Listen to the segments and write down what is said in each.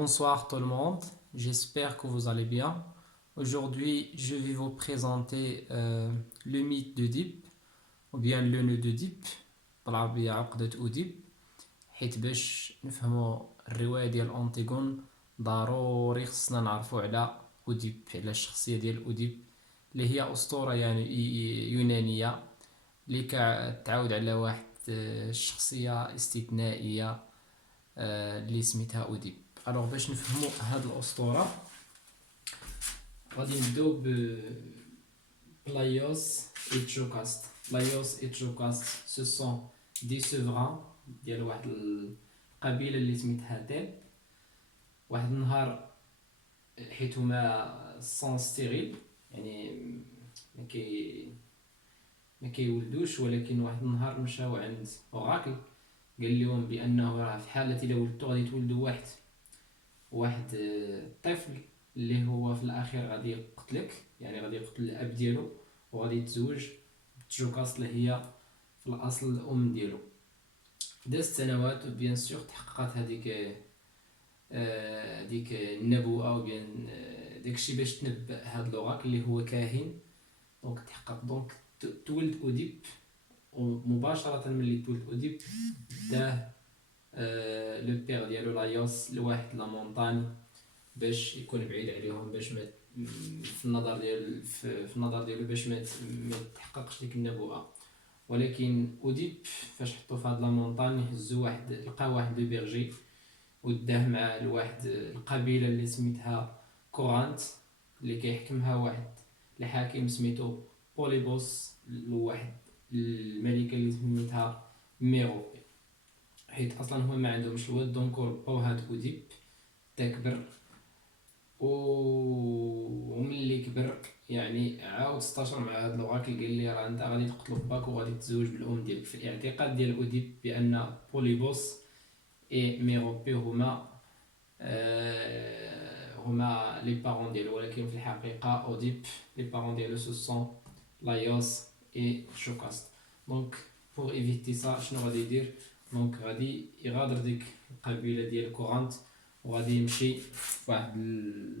Bonsoir tout le monde, j'espère que vous allez bien. Aujourd'hui, je vais vous présenter le mythe d'Oedipe, ou bien le nœud d'Oedipe, بالعربية عقدة أوديب. حيت باش نفهموا الرواية ديال أنطيغون ضروري خصنا نعرفوا على أوديب، على الشخصية ديال أوديب اللي هي أسطورة يعني يونانية اللي كتعاود على واحد الشخصية استثنائية اللي سميتها أوديب. الوغ باش نفهموا هاد الأسطورة غادي نبداو بلايوس et Tchoukast. لايوس et Tchoukast ce sont des souverains ديال واحد القبيلة اللي سميتها تيب. واحد النهار حيت هما سون ستيريل يعني ما كيولدوش، ولكن واحد النهار مشاو عند اوراكل قال لهم بانه راه في حاله الا ولدتو غادي تولدوا واحد الطفل اللي هو في الاخير غادي يقتلك، يعني غادي يقتل الاب ديالو وغادي يتزوج بتجوكاس اللي هي في الاصل الام ديالو. دازت سنوات وبيان سور تحققت ديك النبوءه وبيان داكشي باش تنبأ هاد لوراكل اللي هو كاهن. دونك تحقق، دونك تولد اوديب، ومباشره ملي تولد اوديب داه لو بيغ ديالو لايوس لواحد لا مونطاني باش يكون بعيد عليهم، باش ما في النظر ديالو باش ما تحققش ديك النبوءه. ولكن اوديب فاش حطو في هاد لا مونطاني هزو لقاو واحد لو بيرجي وداه مع لواحد القبيله اللي سميتها كورانت، اللي كيحكمها واحد الحاكم سميتو بوليبوس، لواحد الملكه اللي سميتها ميروبي. حيت اصلا هما ما عندهمش الولد، دونك رباو هاد اوديب تا كبر، وملي كبر يعني عاود استشر مع هاد لوراكل قال لي راه انت غادي تقتل باك وغادي تتزوج بالام ديالك. في الاعتقاد ديال اوديب بان بوليبوس اي ميروبي هما لي بارون ديالو، ولكن في الحقيقه اوديب لي بارون ديالو سو سون لايوس اي شوكاست. دونك بور ايفيتي سا شنو غادي يدير؟ دونك غادي يغادر ديك القبيله ديال كورانت وغادي يمشي فواحد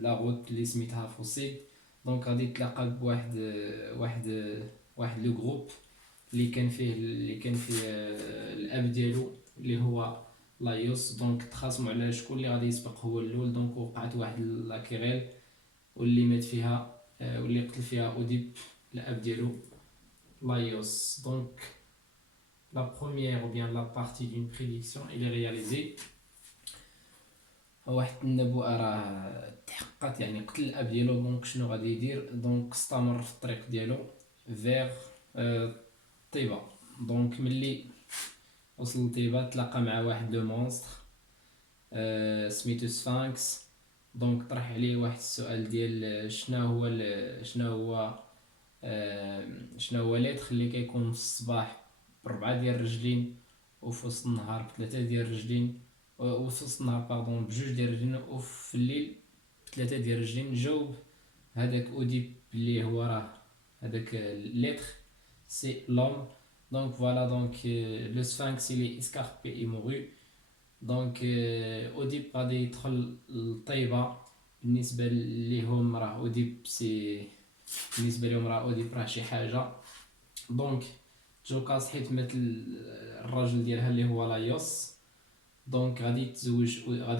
لاغوت اللي سميتها فوسيد. دونك غادي يتلاقى بواحد واحد لو جروب اللي كان فيه الاب ديالو اللي هو لايوس. دونك تخاصموا على شكون اللي غادي يسبق هو الاول. دونك وقعت واحد لاكيريل واللي مات فيها واللي قتل فيها اوديب الاب ديالو لايوس. دونك la première ou bien la partie d'une prédiction elle est réalisée. واحد النبوءة راه تحققت، يعني قتل الاب ديالو. دونك شنو غادي يدير؟ دونك استمر في الطريق ديالو فيغ طيبة. دونك ملي وصل لطيبة تلاقى مع واحد لو مونستر سميتو سفانكس. دونك طرح عليه واحد السؤال ديال شنو هو ليتر اللي كيكون في الصباح بربعة ديال الرجلين وفي وسط النهار بثلاثة ديال الرجلين، وفي وسط النهار باردون بجوج ديال الرجلين، وفي الليل بثلاثة ديال الرجلين. جاوب هذاك اوديب اللي هو راه هذاك ليتر سي لوم. دونك فوالا، دونك لو سفانكس اللي اسكاربي اي مورو. دونك اوديب غادي يدخل للطيبة. بالنسبة ليهم راه اوديب راه شي حاجة. دونك جوكاس حيت مات الراجل ديالها اللي هو لايوس، دونك غادي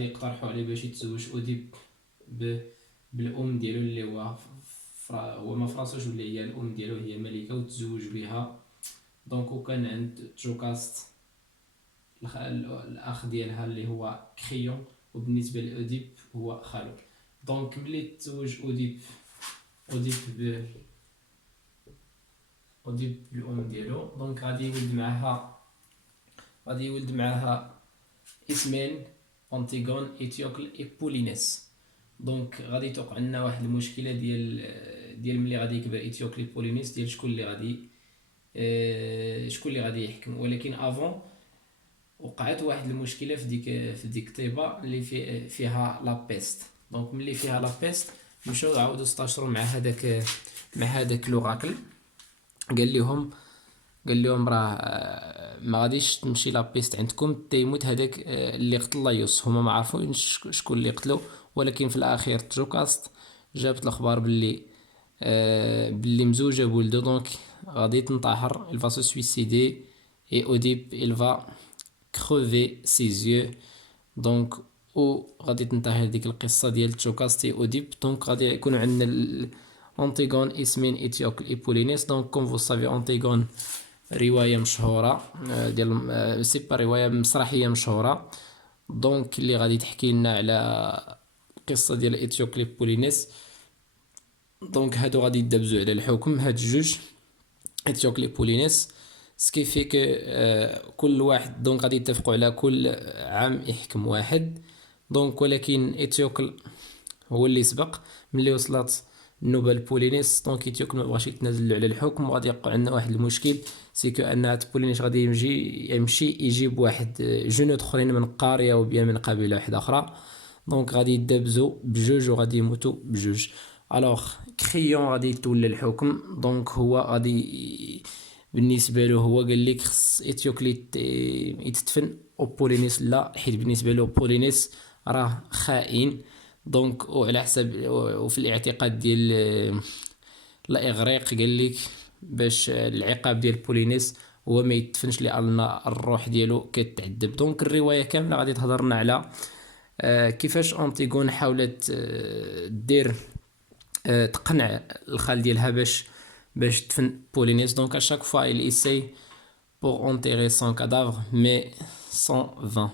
يقترحوا عليه باش يتزوج اوديب بالام ديالو اللي هو ما فراسوش، واللي هي الام ديالو هي ملكه، وتزوج بها. دونك وكان عند جوكاست الاخ ديالها اللي هو كريون، وبالنسبه لاوديب هو خالو. دونك ملي تزوج اوديب بالام ديالو، دونك غادي يولد معاها اسمين أنتيغون إيتيوكل إي بولينيس. دونك غادي توقع لنا واحد المشكله ديال ملي غادي يكبر إيتيوكل إي بولينيس، ديال شكون اللي غادي يحكم. ولكن افون وقعت واحد المشكله في ديك طيبه اللي فيها لا بيست. دونك ملي فيها لا بيست مشاو عاودوا استشروا مع هذاك لوراكل، قال لهم قال لهم راه ما غاديش تمشي لا بيست عندكم تيموت هذاك اللي قتل لايوس. هما ما عرفوش شكون اللي قتلو، ولكن في الاخير جوكاست جابت الاخبار باللي مزوجة بولدو، دونك غادي تنتحر. il va se suicider et Oedipe il va crever ses yeux. دونك و غادي تنتهي هذيك القصة ديال تشوكاستي اوديب. دونك غادي يكون عندنا انتيغون اسمين ايتيوكل اي بولينيس. دونك كوم فو سافي انتيغون رواية مشهورة ديال سي با رواية، مسرحية مشهورة دونك اللي غادي تحكي لنا على القصة ديال ايتيوكل اي بولينيس. دونك هادو غادي يدبزو على الحكم، هاد الجوج ايتيوكل اي بولينيس. سكي في كو كل واحد دونك غادي يتفقوا على كل عام يحكم واحد. دونك ولكن ايتيوكل هو اللي سبق. ملي وصلت النوبة لبولينيس دونك ايتيوكل ما بغاش يتنازل على الحكم، وغادي يوقع عندنا واحد المشكل، سي كو ان بولينيس غادي يمشي يجيب واحد جنود اخرين من قارية وبيان من قبيلة واحدة اخرى. دونك غادي يدبزو بجوج وغادي يموتو بجوج. الوغ كريون غادي يتولى الحكم. دونك هو غادي بالنسبه له هو قال لك خص ايتيوكليت يتدفن وبولينيس لا، حيت بالنسبه له بولينيس راه خائن. دونك وعلى حسب وفي الاعتقاد ديال الاغريق قال لك باش العقاب ديال بولينيس هو ما يتدفنش لان الروح ديالو كتعذب. دونك الروايه كامله غادي تهضرنا على كيفاش انتيغون حاولت دير تقنع الخال ديالها باش تدفن بولينيس. دونك اشاك فوا il essaye pour enterrer son cadavre mais sans vin.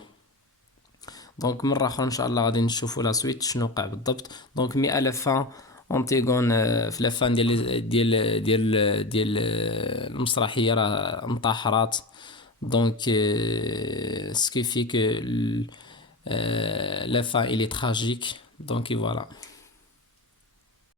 دونك مرة أخرى إن شاء الله غادي نشوفو لا سويت شنو وقع بالضبط. دونك مي على فان أنتيغون في لافان ديال المسرحية راه انتحرات. دونك سكي في كو لا فان إلي تراجيك. دونك فوالا.